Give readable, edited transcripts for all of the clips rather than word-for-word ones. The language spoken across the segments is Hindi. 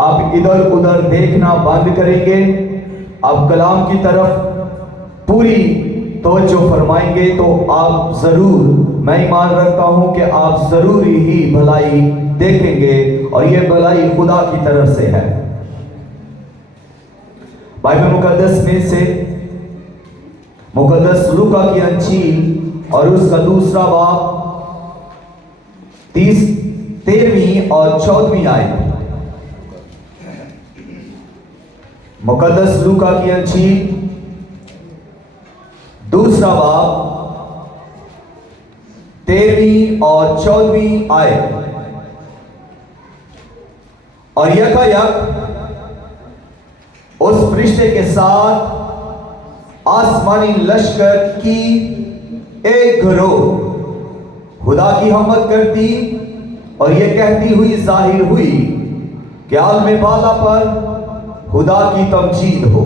आप इधर उधर देखना बंद करेंगे, आप कलाम की तरफ पूरी तवज्जो फरमाएंगे तो आप जरूर, मैं ईमान रखता हूं कि आप जरूर ही भलाई देखेंगे और यह भलाई खुदा की तरफ से है। बाइबल मुकद्दस में से मुकद्दस लूका की अंजील और उसका दूसरा बाब 13वीं और 14वीं आयत। मुकद्दस लूका की अंजील दूसरा बाब 13वीं और 14वीं आयत। और यकायक उस फरिश्ते के साथ आसमानी लश्कर की एक गिरोह खुदा की हमद करती और यह कहती हुई जाहिर हुई कि आलम बाला पर खुदा की तमजीद हो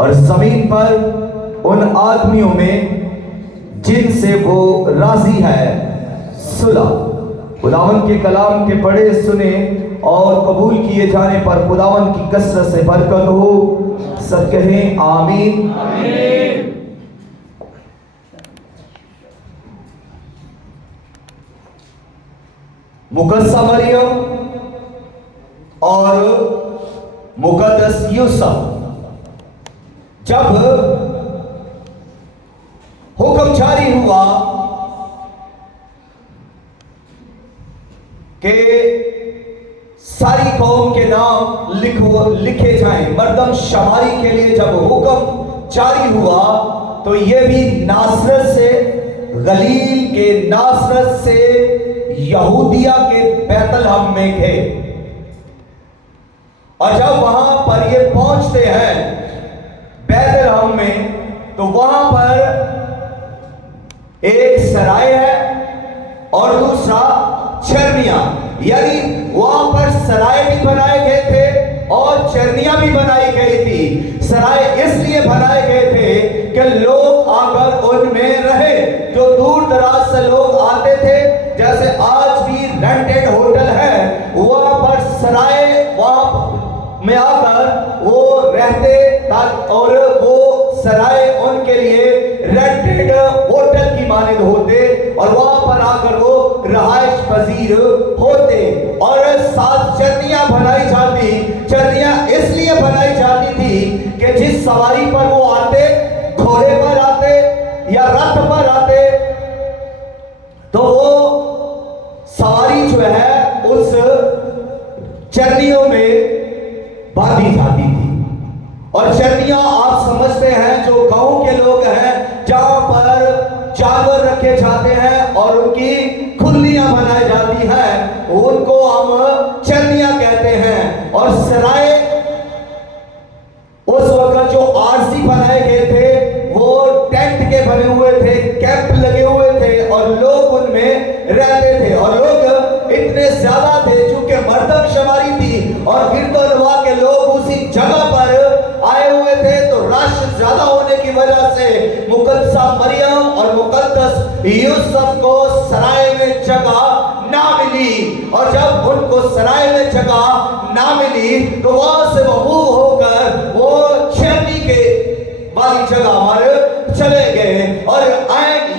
और जमीन पर उन आदमियों में जिनसे वो राजी है सुलह। खुदावन के कलाम के पढ़े सुने और कबूल किए जाने पर खुदावन की कसरत से बरकत हो। सब कहें आमीन, आमीन। मुकद्दसा मरियम और मुकद्दस यूसुफ जब हुक्म जारी हुआ कि सारी कौम के नाम लिखे जाएं, मर्दम शमारी के लिए जब हुक्म जारी हुआ तो यह भी नासरत से, गलील के नासरत से यहूदिया के बैतलहम में थे। और जब वहां पर ये पहुंचते हैं बैतलहम में तो वहां पर एक सराय है और दूसरा चरनिया, यानी वहां पर सराय भी बनाए गए थे और चरनिया भी बनाई गई थी। सराय इसलिए बनाए गए थे कि लोग आकर उनमें रहे, जो दूर दराज से लोग आते थे। जैसे आज भी रेंटेड होटल है, वहां पर सराय वहां में आकर वो रहते और वो सराय उनके लिए रेंटेड होटल की मानद होते और वहां पर आकर वो रहायश पजीर होते। और सात चरनियां बनाई जाती। चरनियां इसलिए बनाई जाती थी कि जिस सवारी पर वो आते, घोड़े पर आते या रथ पर आते, तो वो सवारी जो है उस चरनियों में बांधी जाती थी। और चरनियां आप समझते हैं, जो गांव के लोग हैं जहां पर जानवर रखे जाते हैं और उनकी खुलियां बनाई जाती हैं, उनको हम चरनियां कहते हैं। और सराय उस वक्त जो आरसी बनाए गए थे वो टेंट के बने हुए थे, कैंप लगे हुए थे और लोग उनमें रहते थे। और लोग इतने ज्यादा थे चूंकि मर्दमशुमारी थी और गिरदोनवा के लोग उसी जगह पर आए हुए थे, तो रश ज्यादा होने की वजह से मुकद्दसा मरियम और मुकद्दस यूसुफ को सराय में जगह ना मिली। और जब उनको सराय में जगह ना मिली तो वहां से वो मूव होकर वो चरनी के वाली जगह हमारे चले गए। और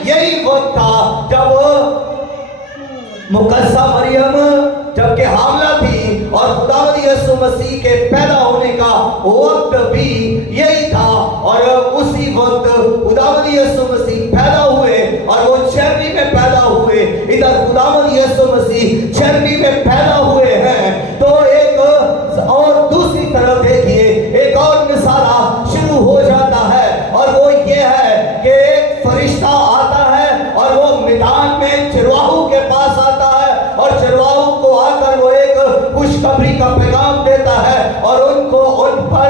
यही वक्त था जब मुकद्दसा मरियम जबकि हामला थी और खुदावंद यीशु मसीह के पैदा होने का वक्त भी यही था। और उसी वक्त खुदावंद यीशु मसीह पैदा हुए और वो चरनी में पैदा हुए। इधर खुदावंद यीशु मसीह चरनी में पैदा हुए हैं। तो एक और दूसरी तरफ देखिए, एक और मिसाला शुरू हो जाता है और वो ये है कि एक फरिश्ता आता है और वो मैदान में चरवाहू के पास आता है और चरवाहू को आकर वो एक खुशखबरी का पैगाम देता है और उनको उन पर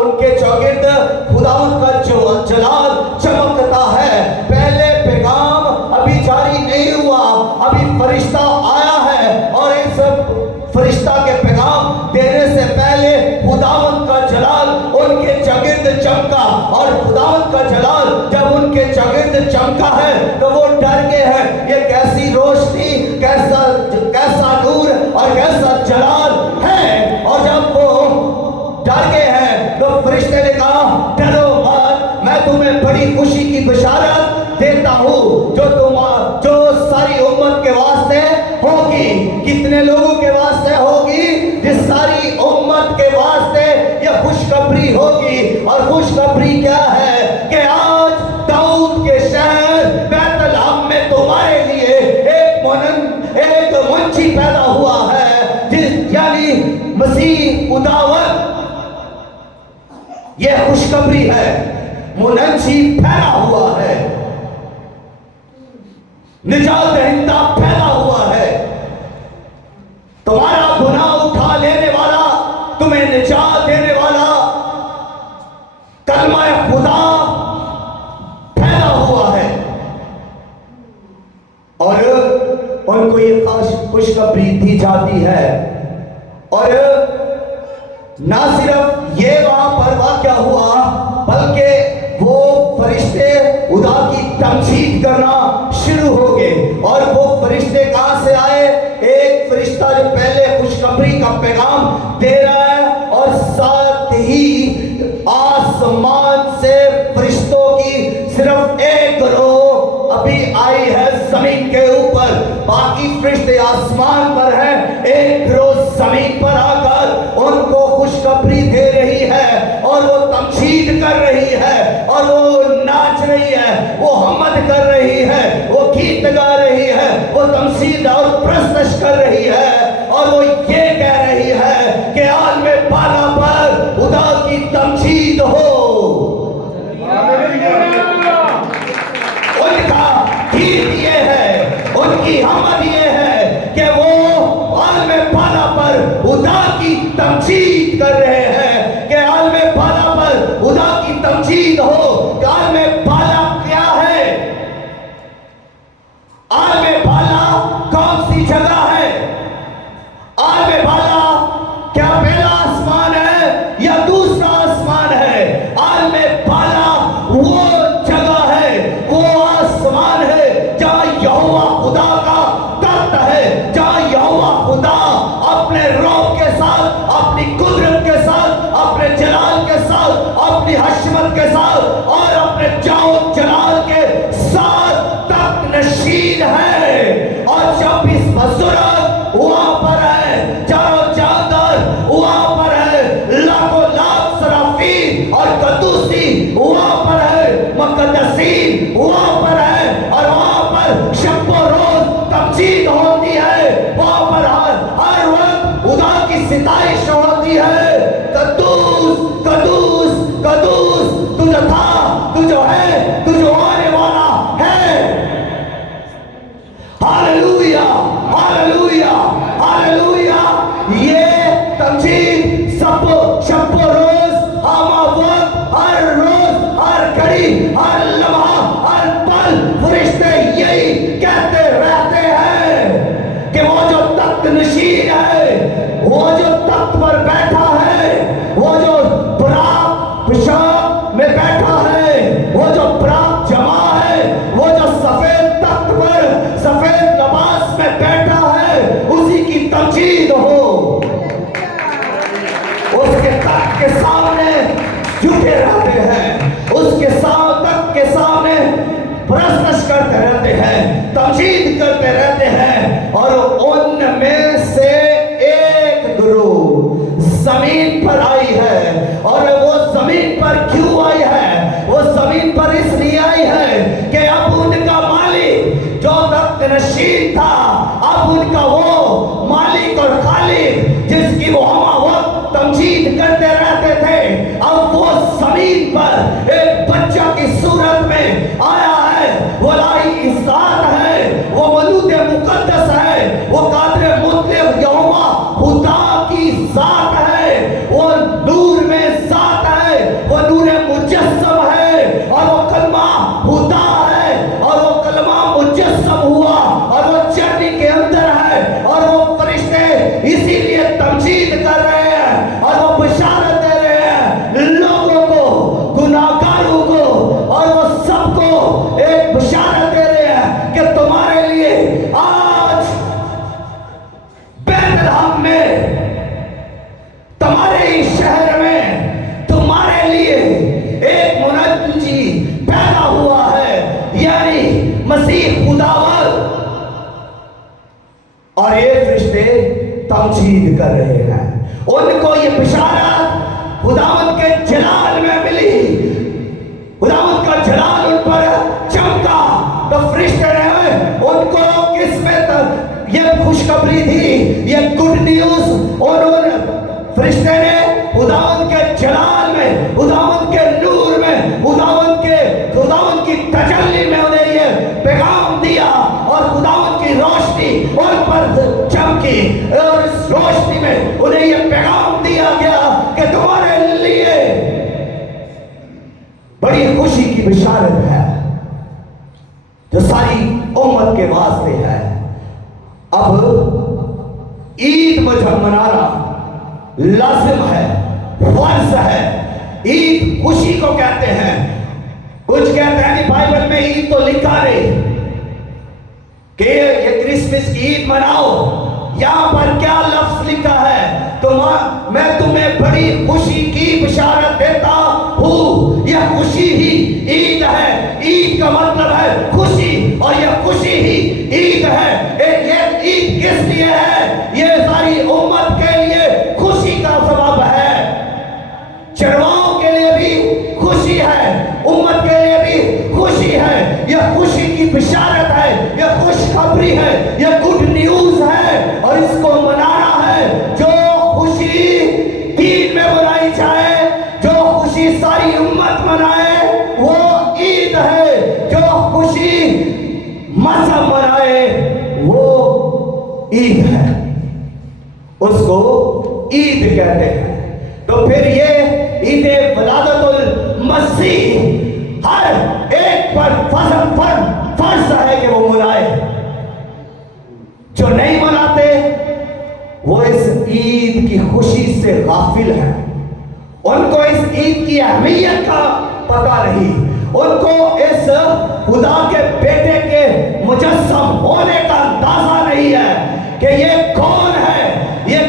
उनके चौगिर्द खुदावंद का जो जलाल चमकता है। पहले पैगाम अभी जारी नहीं हुआ, अभी फरिश्ता आया है और इस फरिश्ता के पैगाम देने से पहले खुदावंद का जलाल उनके चौगिर्द चमका। और खुदावंद का जलाल जब उनके चौगिर्द चमका है तो वो डर गए हैं, ये कैसी रोशनी, कैसा नूर और कैसा जलाल है। खुशी की बशारत देता हूं जो सारी उम्मत के वास्ते होगी। कितने लोगों के वास्ते होगी? जिस सारी उम्मत के वास्ते यह खुशखबरी होगी। और खुशखबरी क्या है कि आज दाऊद के शहर बैतलहम में तुम्हारे लिए एक मुंशी पैदा हुआ है, यानी मसीह उदावत। यह खुशखबरी है, मुनशी पैदा हुआ है, निजात दहिंदा पैदा हुआ है। तुम्हारा गुनाह उठा लेने वाला, तुम्हें निजात देने वाला कलमा खुदा पैदा हुआ है। और उनको ये खास खुशखबरी दी जाती है। और ना सिर्फ ये वहां पर वाक़या हुआ, बल्कि वो फरिश्ते खुदा की तमजीद करना शुरू हो गए। और वो फरिश्ते कहां से आए? एक फरिश्ता जो पहले खुशखबरी का पैगाम दे रहा है, और साथ ही आसमान से फरिश्तों की सिर्फ एक गिरोह अभी आई है जमीन के ऊपर। बाकी फरिश्ते आसमान पर हैं, एक गिरोह जमीन पर आकर उनको खुशखबरी दे रही है, और वो तमजीद कर रही है, और वो नाच रही है, वो हमद कर रही है, वो गीत गा रही है, वो तमजीद और प्रस्तश कर रही है। और वो ये कह रही है कि आलमे बाला पर खुदा की तमजीद हो। उनका गीत ये है, उनकी हमद ये है कि वो आलमे बाला पर खुदा की तमजीद कर रहे हैं। कि आलमे बाला पर खुदा की तमजीद हो। आलमे बाला क्या है? आलमे बाला कौन सी जगह है? आलमे बाला क्या पहला आसमान है या दूसरा आसमान है? आलमे बाला वो जगह है, वो आसमान है जहां यहोवा खुदा का तख्त है, जहां यहोवा खुदा अपने रौब के साथ, अपनी कुदरत के साथ, अपने जलाल के साथ, अपनी हशमत के साथ और अपने जाओ जलाल के साथ तख्त नशीन है। और 26 बुजुर्ग वहां पर है, चारों चादर वहां पर है, लाखों लाख सराफी और कदूसी वहां पर है, मुकद्दसीन वहां पर है। और वहां पर शब और रोज तमजीद होती है, वहां पर हर वक्त खुदा की सिताइश होती है। कदूस कदूस कदूस, तू जो था, तू जो है, तू जो आने वाला है। Hallelujah hallelujah hallelujah. ये तमजीद सब शब रोज, हर रोज, हर घड़ी, हर लम्हा, हर पल फरिश्ते यही कहते रहते हैं कि वो जो तख्त नशीन है, वो जो तख्त पर बैठा है, वो जो बराक पेशाब में बैठा है, वो जो बराक जमा है, वो जो सफेद तख्त पर सफेद लिबास में बैठा है, उसी की तमजीद हो। उसके तख्त के सामने झुके रहते हैं, उसके तख्त के सामने प्रस्तश करते रहते हैं, तमजीद करते रहते हैं। और उनमें से एक गिरोह जमीन पर आई है। और वो जमीन पर क्यों आई है? वो जमीन पर इसलिए आई है कि अब उनका मालिक जो तख्त नशीन था, अब उनका वो मालिक और खालिक जिसकी वो हमा वक्त तमजीद करते रहते थे, अब वो जमीन पर एक बच्चा की सूरत में आया है। वो लाई इज़्ज़त है, वो मौलूद मुकद्दस है, वो कादिर मुतलक यहोवा खुदा की जात है, वो नूर में जात है, वो नूर मुजस्सम है, और वो कलमा खुदा है, और वो कलमा मुजस्सम हुआ, और वो चर्नी के अंदर है। और वो फरिश्ते इसीलिए तमजीद कर रहे हैं, और वो बशारत तमजीद कर रहे हैं। उनको ये बिशारत खुदावंद के जलाल में मिली, खुदावंद का जलाल उन पर चमका। तो फरिश्ते ने उनको किसमें तक ये खुशखबरी थी, ये गुड न्यूज, और उन फरिश्ते ने खुदावंद के जलाल में, खुदावंद के नूर में, खुदावंद की तजल्ली में उन्हें ये पैगाम दिया, और खुदावंद की रोशनी उन पर चमकी, और इस रोशनी में उन्हें ये पैगाम दिया गया कि तुम्हारे लिए बड़ी खुशी की बिशारत है जो सारी उम्मत के वास्ते है। अब ईद मनाना लाजिम है, फर्ज है। ईद खुशी को कहते हैं। कुछ कहते हैं बाइबल में ईद तो लिखा नहीं कि ये क्रिसमस की ईद मनाओ, यहां पर क्या लफ्ज लिखा है? तो मैं तुम्हें बड़ी खुशी की बिशारत देता हूं। यह खुशी ही ईद है। ईद का मतलब है खुशी, और यह खुशी ही ईद है। ये ईद किस लिए है? ये सारी उम्मत के लिए खुशी का सबब है। चरवाहों के लिए भी खुशी है, उम्मत के लिए भी खुशी है। यह खुशी की बिशारत है, यह खुशखबरी है, यह गुड न्यूज है, और इसको मनाना है। जो खुशी दीन में मनाई जाए, जो खुशी सारी उम्मत मनाए, वो ईद है। जो खुशी मजहब मनाए, वो ईद है, उसको ईद कहते हैं। तो फिर ये ईद वलादतुल मसीह हर एक पर फर्ज है कि वो मनाए। जो नहीं मनाते वो इस ईद की खुशी से गाफिल है। उनको इस ईद की अहमियत का पता नहीं, उनको इस खुदा के बेटे के मुजस्सम होने का अंदाजा नहीं है कि ये कौन है, ये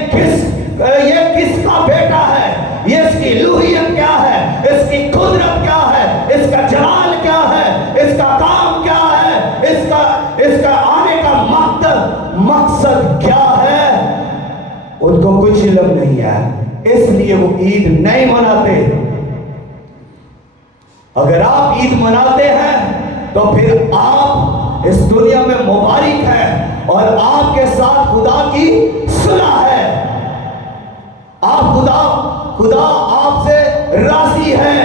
किसका बेटा है, ये इसकी लूहियत क्या है, इसकी कुदरत क्या है, इसका जलाल क्या है, इसका काम क्या है, इसका आने का मकसद क्या है, उनको कुछ इल्म नहीं है। इसलिए वो ईद नहीं मनाते। अगर आप ईद मनाते हैं तो फिर आप इस दुनिया में मुबारक हैं, और आपके साथ खुदा की सुलह है। आप खुदा आपसे राजी है।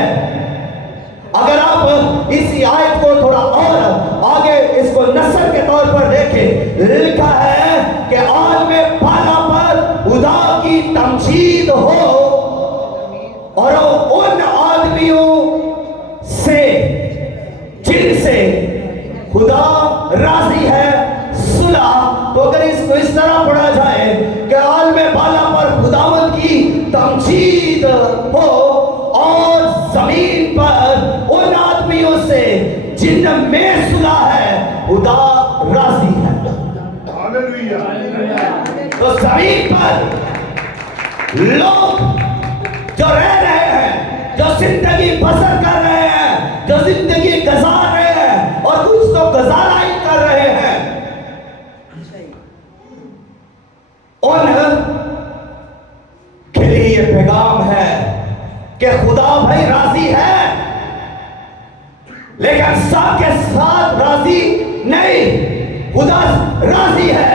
अगर आप इस आयत को थोड़ा और आगे इसको नस्ल के तौर पर देखें, लिखा है कि आलमे बाला पर खुदा की तमजीद हो, और उन आदमियों से जिनसे खुदा राजी है सुलह। तो अगर इसको इस तरह पढ़ा जाए कि आलमे बाला पर खुदावंद की तमजीद हो, और जमीन पर उन आदमियों से जिनमें सुलह है, खुदा राजी है। तो जमीन पर लोग जो रह रहे हैं, जो जिंदगी बसर कर रहे हैं, जो जिंदगी गुजार रहे हैं, और कुछ तो गुजारा ही कर रहे हैं, उन के लिए ये पैगाम है कि खुदा भाई राजी है, लेकिन सबके साथ राजी नहीं। खुदा राजी है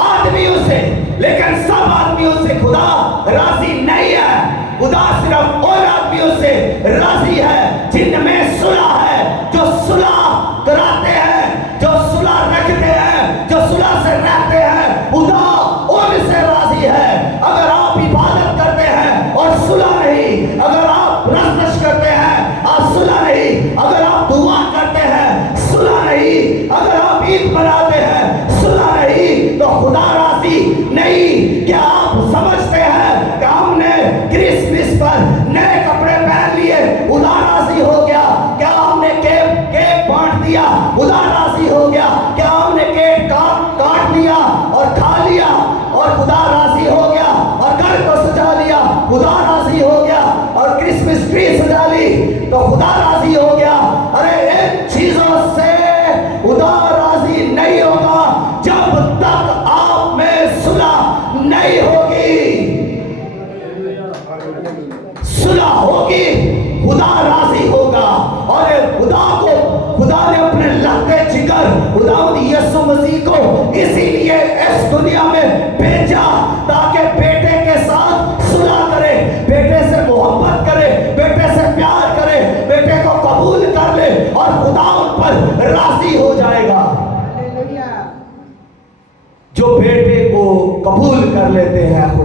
आदमियों से, लेकिन सब आदमियों से खुदा राजी नहीं है। खुदा सिर्फ उन आदमियों से राजी है जिनमें सुलह है, जो सुलह कराते हैं, जो सुलह रखते हैं, जो सुलह से रहते हैं। खुदा उनसे राजी है। अगर आप इबादत करते हैं और सुलह नहीं, अगर आप रज़्क़ करते हैं और सुलह नहीं, अगर आप दुआ करते हैं सुलह नहीं, अगर आप ईद मनाते हैं सुलह नहीं, तो खुदा राजी नहीं। क्या आप समझते हैं कि हमने क्रिसमस पर नए कपड़े पहन लिए खुदा राजी हो गया? क्या हमने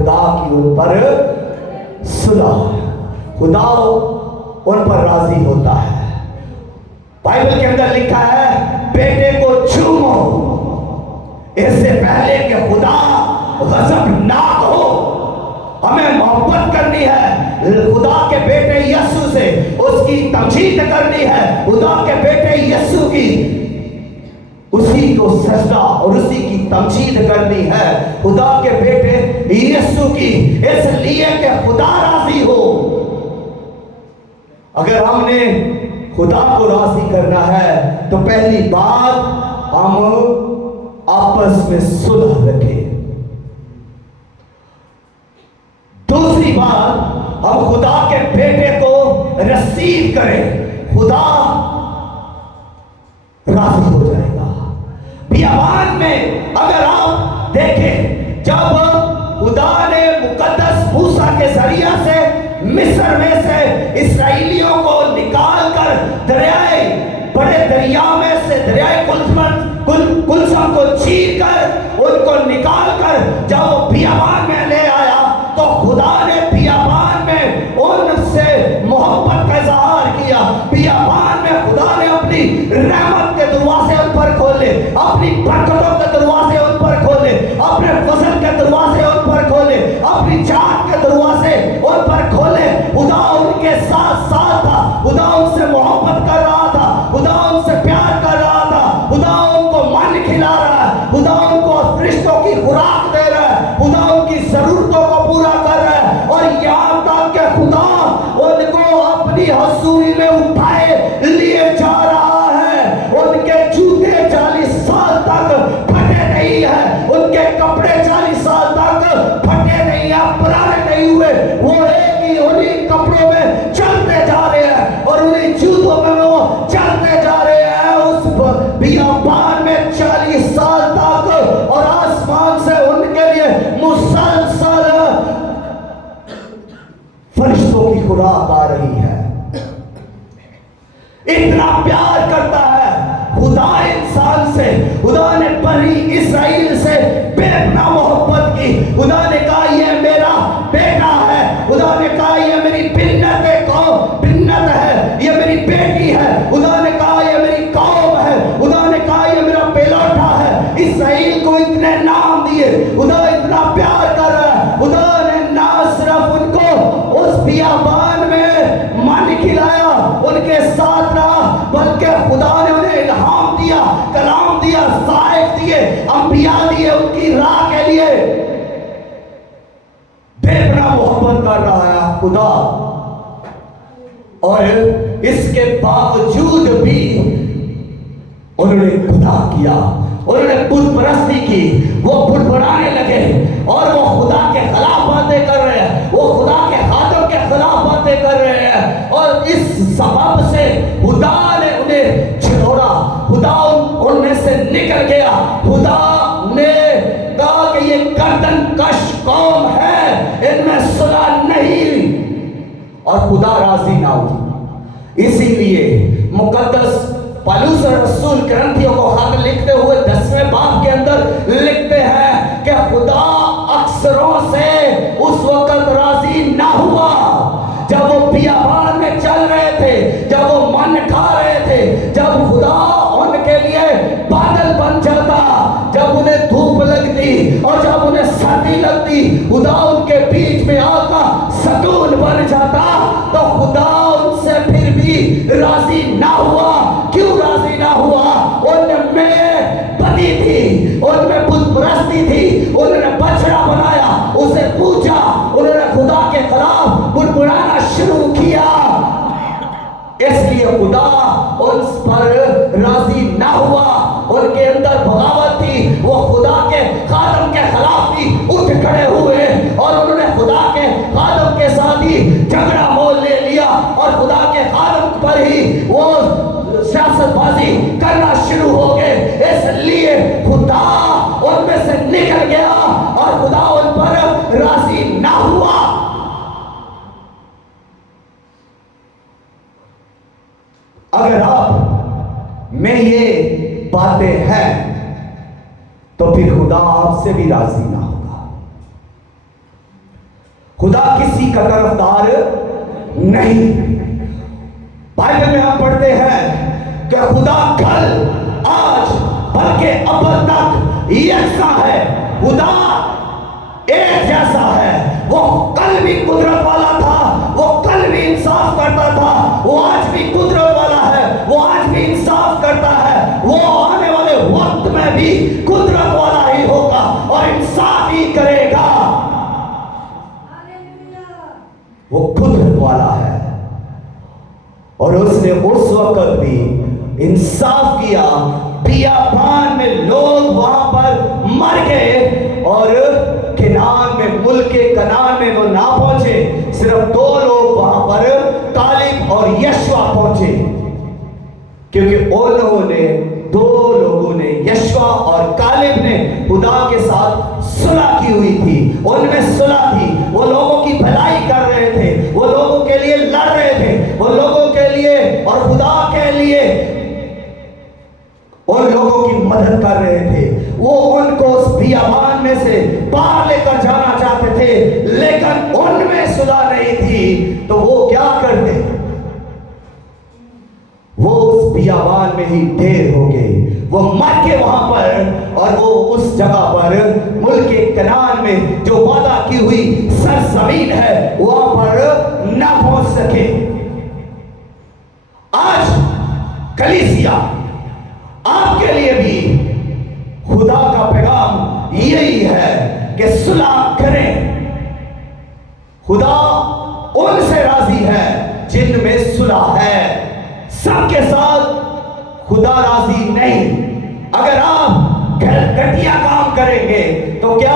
खुदा की उन पर सुलह, खुदा उन पर राजी होता है। बाइबल के अंदर लिखा है बेटे को चूमो इससे पहले कि खुदा गज़बनाक हो। हमें मोहब्बत करनी है खुदा के बेटे यीशु से, उसकी तमजीद करनी है खुदा के बेटे यीशु की, उसी को सजदा और उसी की तमजीद करनी है खुदा के बेटे यीशु की, इसलिए कि खुदा राजी हो। अगर हमने खुदा को राजी करना है तो पहली बात हम आपस में सुलह रखें। दूसरी बात हम खुदा के बेटे को रिसीव करें, खुदा राजी हो जाएगा। बियाबान में अगर आप देखें जब खुदा ने मुकद्दस मूसा के जरिया से मिस्र में से इस्राएलियों को निकालकर दरियाए बड़े दरिया में से दरियाए कुलसम को चीर कर उनको निकालकर जब वो बियाबान में ले आया तो खुदा ने बियाबान में उनसे मोहब्बत का इजहार किया। बियाबान में खुदा ने अपनी रहमत के दरवाजे उन पर खोले, अपनी बरकतों के दरवाजे उन पर खोले, अपने फसल के दरवाजे उन पर खोले, अपनी जात के दरवाजे उन पर खोले। खुदा उनके साथ साथ था, खुदा उनसे मोहब्बत कर रहा था, खुदा उनसे प्यार कर रहा था, खुदा उनको मन खिला रहा है, खुदा उनको फरिश्तों की खुराक दे रहा है, खुदा उनकी जरूरतों को पूरा कर रहा है। और यहाँ तक कि खुदा उनको अपनी हसूरी में उठाए लिए जा रहा है। उनके जूते 40 साल तक फटे नहीं है, उनके कपड़े 40 साल तक फटे नहीं है, पुराने नहीं हुए, वो एक ही उन्हीं कपड़ों में चलते जा रहे हैं और उन्हीं जूतों में वो चलते जा रहे हैं उस बियाबान में 40 साल तक। और आसमान से उनके लिए मुसलसल फरिश्तों की खुराक आ रही है। इतना प्यार करता है खुदा इंसान से। खुदा ने बनी इस्राएल से बेपनाह मोहब्बत की। खुदा ने कहा ये मेरा बेटा है, खुदा ने कहा ये मेरी बिन्नत है, ये मेरी बेटी है, खुदा ने कहा ये मेरी कौम है, खुदा ने कहा ये मेरा बेलौठा है। इस्राएल को इतने नाम दिए, खुदा इतना प्यार कर रहा है। खुदा ने ना सिर्फ उनको उस बियाबान में मन खिलाया, उनके साथ रहा, बल्कि खुदा ने उन्हें इल्हाम दिया, कलाम दिया, साइफ दिए, अंबिया दिए उनकी राह के लिए। बेपनाह मोहब्बत कर रहा है खुदा। और इसके बावजूद भी उन्होंने गुनाह किया, उन्होंने बुत परस्ती की, वो बुड़बुड़ाने लगे और वो खुदा के खिलाफ बातें कर रहे हैं, वो खुदा के खादम के खिलाफ बातें कर रहे हैं। और इस सबब से खुदा ने उन्हें छिड़ोड़ा, खुदा उनमें से निकल गया। खुदा ने कहा कि ये गर्दन कश कौम है, इनमें सुलह नहीं, और खुदा राजी ना हुई। इसीलिए मुकद्दस पौलुस रसूल करंथियों को खत लिखते हुए 10वें बाब के अंदर लिखते हैं कि खुदा अक्सरों से उस वक्त राजी ना हुआ जब वो बियाबान में चल रहे थे, जब वो मन खा रहे थे, जब खुदा उनके लिए बादल बन जाता, जब उन्हें धूप लगती और जब उन्हें सर्दी लगती, खुदा उनके बीच में आकर सकून बन जाता, तो खुदा उनसे फिर भी राजी ना हुआ। क्यों राजी ना हुआ? उनमें बदी थी, उनमें बुतपरस्ती थी, उन्होंने बछड़ा बनाया, उसे पूजा, उन्होंने खुदा के खिलाफ बुड़बुड़ाना शुरू किया। इसलिए खुदा उन पर राजी ना हुआ, उनके अंदर बगावत थी, वो खुदा के खादम के खिलाफ ही उठ खड़े हुए और उन्होंने खुदा के खादम के साथ ही झगड़ा मोल ले लिया और खुदा के खादम पर ही वो सियासतबाजी करना शुरू हो गए। इसलिए खुदा उनमें से निकल गया और खुदा उन पर राजी ना हुआ। अगर आप में ये बातें हैं तो फिर खुदा आपसे भी राजी ना होगा। खुदा किसी का तरफदार नहीं। बाइबल में हम पढ़ते हैं कि खुदा कल, आज, बल्कि अब तक यकसा है। खुदा एक जैसा है। वो कल भी कुदरत वाला था, वो कल भी इंसाफ करता था, वो आज भी कुदरत वाला है, वो आज भी इंसाफ करता है, वो आने वाले वक्त में भी कुदरत वाला ही होगा और इंसाफ ही करेगा। वो कुदरत वाला है और उसने उस वक्त भी इंसाफ किया। बियाबान में लोग वहां पर मर गए और कनान में, मुल्क के कनान में वो ना पहुंचे। सिर्फ 2 लोग वहां पर, कालेब और यशवा पहुंचे, क्योंकि उन्होंने 2 लोगों ने, यशवा और कालेब ने खुदा के साथ सुलह की हुई थी। उनमें सुलह थी। वो लोगों की भलाई कर रहे थे, वो लोगों के लिए लड़ रहे थे, वो लोगों के लिए और खुदा के लिए उन लोगों की मदद कर रहे थे। वो उनको उस बियाबान में से बाहर लेकर जाना चाहते थे, लेकिन उनमें सुलह नहीं थी। तो वो क्या करते? वो उस बियाबान में ही ढेर हो गए। वो मर के वहां पर, और वो उस जगह पर मुल्क के कनान में जो वादा की हुई सरजमीन है वहां पर ना पहुंच सके। आज कलीसिया, आपके लिए भी खुदा का पैगाम यही है कि सुलह करें। खुदा उनसे राजी है जिनमें सुलह है। सबके साथ खुदा राजी नहीं। अगर आप घटिया काम करेंगे तो क्या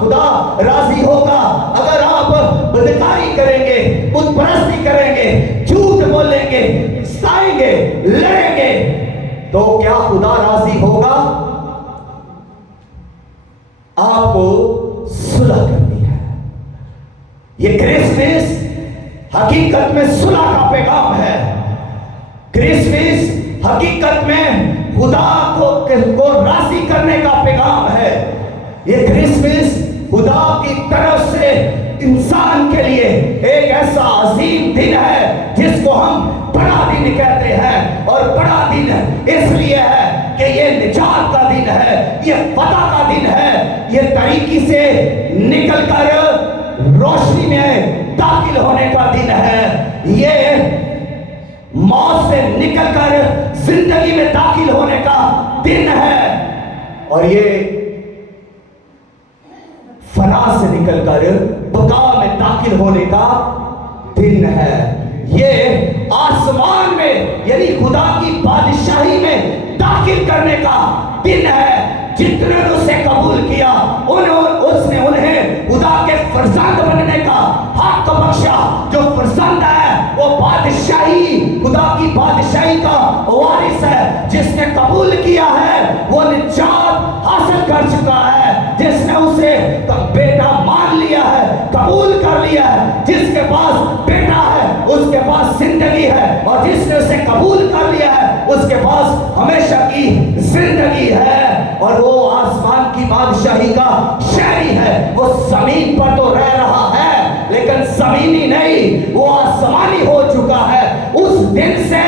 खुदा राजी होगा? अगर आप बदकारी करेंगे, बुतपरस्ती करेंगे, झूठ बोलेंगे, साएंगे, लड़ेंगे, तो क्या खुदा राजी होगा? आपको सुलह करनी है। ये क्रिसमस हकीकत में सुलह का पैगाम है। क्रिसमस हकीकत में खुदा को राजी करने का पैगाम है। ये क्रिसमस खुदा की तरफ से इंसान के लिए एक ऐसा अजीम दिन है जिसको हम बड़ा दिन कहते हैं। और बड़ा दिन इसलिए है कि ये निजात का दिन है, ये फतह का दिन है, ये तरीकी से निकलकर रोशनी में दाखिल होने का दिन है, ये मौत से निकलकर जिंदगी में दाखिल होने का दिन है, और ये फना से निकलकर बका में दाखिल होने का दिन है। ये आसमान में यानी खुदा की बादशाही में दाखिल करने का दिन है। जितने ने उसे कबूल किया उसने उन्हें खुदा के फरजंद बनने का हक बख्शा। जो फरजंद है वो बादशाही, खुदा की बादशाही का वारिस है। जिसने कबूल किया है वो निजात हासिल कर चुका है। जिसने उसे बेटा मान लिया है, कबूल कर लिया है, जिसके पास बेटा है उसके पास जिंदगी है, और जिसने उसे कबूल कर लिया है उसके पास हमेशा की जिंदगी है। और वो आसमान की बादशाही का शहरी है। वो जमीन पर तो रह रहा है लेकिन जमीनी नहीं, वो आसमानी हो चुका है उस दिन से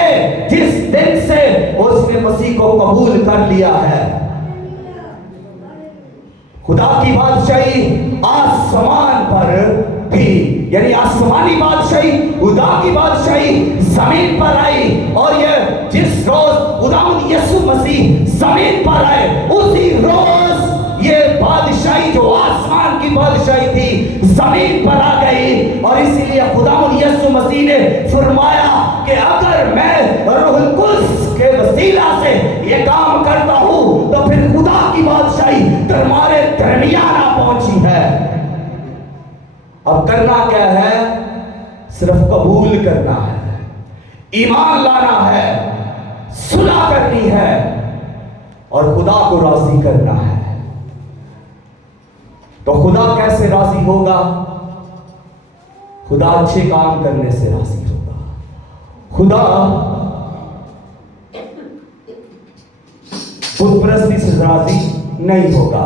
जिस दिन से उसने मसीह को कबूल कर लिया है। खुदा की बादशाही आसमान पर भी, यानी आसमानी बादशाही, खुदा की बादशाही जमीन पर आई। और यह जिस रोज खुदावंद यीशु मसीह जमीन पर आए उसी रोज ये बादशाही जो आसमान की बादशाही थी जमीन पर आ गई। और इसीलिए खुदावंद यीशु मसीह ने फरमाया कि अगर मैं रूहुल कुद्स के वसीला से ये काम करता हूं तो फिर खुदा की बादशाही तुम्हारे दरमियान आ पहुंची है। अब करना क्या है? सिर्फ कबूल करना है, ईमान लाना है, सुलह करनी है और खुदा को राजी करना है। तो खुदा कैसे राजी होगा? खुदा अच्छे काम करने से राजी होगा। खुदा बुतपरस्ती से राजी नहीं होगा।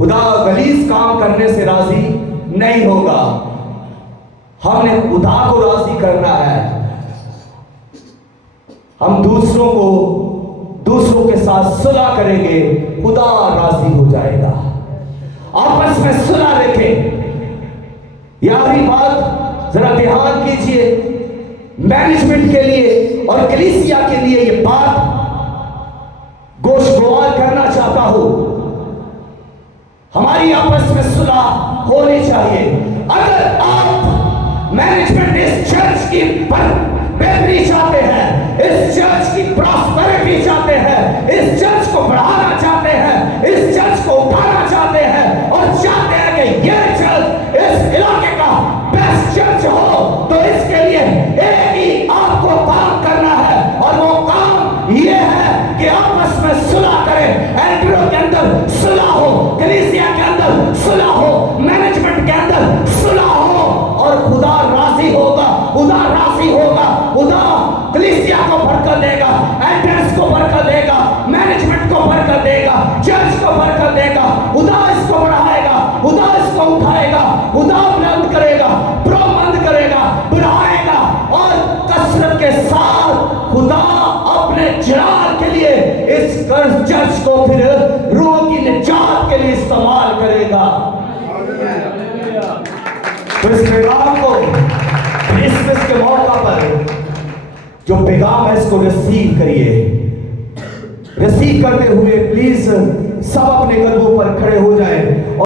खुदा गलीज काम करने से राजी नहीं होगा। हमने खुदा को राजी करना है। हम दूसरों के साथ सुलह करेंगे, खुदा राजी हो जाएगा। आपस में सुलह रखें। यही बात जरा ध्यान कीजिए। मैनेजमेंट के लिए और कलीसिया के लिए ये बात गोशगवार करना चाहता हूं। हमारी आपस में सुलह होनी चाहिए। अगर आप मैनेजमेंट इस चर्च की बेहतरी चाहते हैं, इस चर्च की प्रॉस्पेरिटी चाहते हैं, इस चर्च को बढ़ाना चाहते हैं, इस चर्च को उठाना चाहते हैं और चाहते हैं कि यह चर्च इस इलाके का बेस्ट चर्च हो, तो इसके लिए एक ही आपको काम करना है और वो काम यह है कि आपस में सुलह करें। एंड्रो के अंदर सुलह हो, कलीसिया के अंदर सुलह हो, मैनेजमेंट के अंदर सुलह हो और खुदा राजी होगा। खुदा राजी होगा। खुदा कलीसिया को बरकत देगा, एंट्रेंस को बरकत देगा, मैनेजमेंट को बरकत देगा, चर्च को बरकत देगा। खुदा इसको बढ़ाएगा, खुदा इसको उठाएगा, खुदा बुलंद करेगा, प्रोमंद करेगा, बढ़ाएगा और कसरत के साथ खुदा अपने जलाल के लिए इस चर्च को फिर रूह की निजात के लिए इस्तेमाल करेगा। तो इस पैगाम को क्रिसमस के मौका पर जो पैगाम है इसको रिसीव करिए। रिसीव करते हुए प्लीज सब अपने कदमों पर खड़े हो जाएं।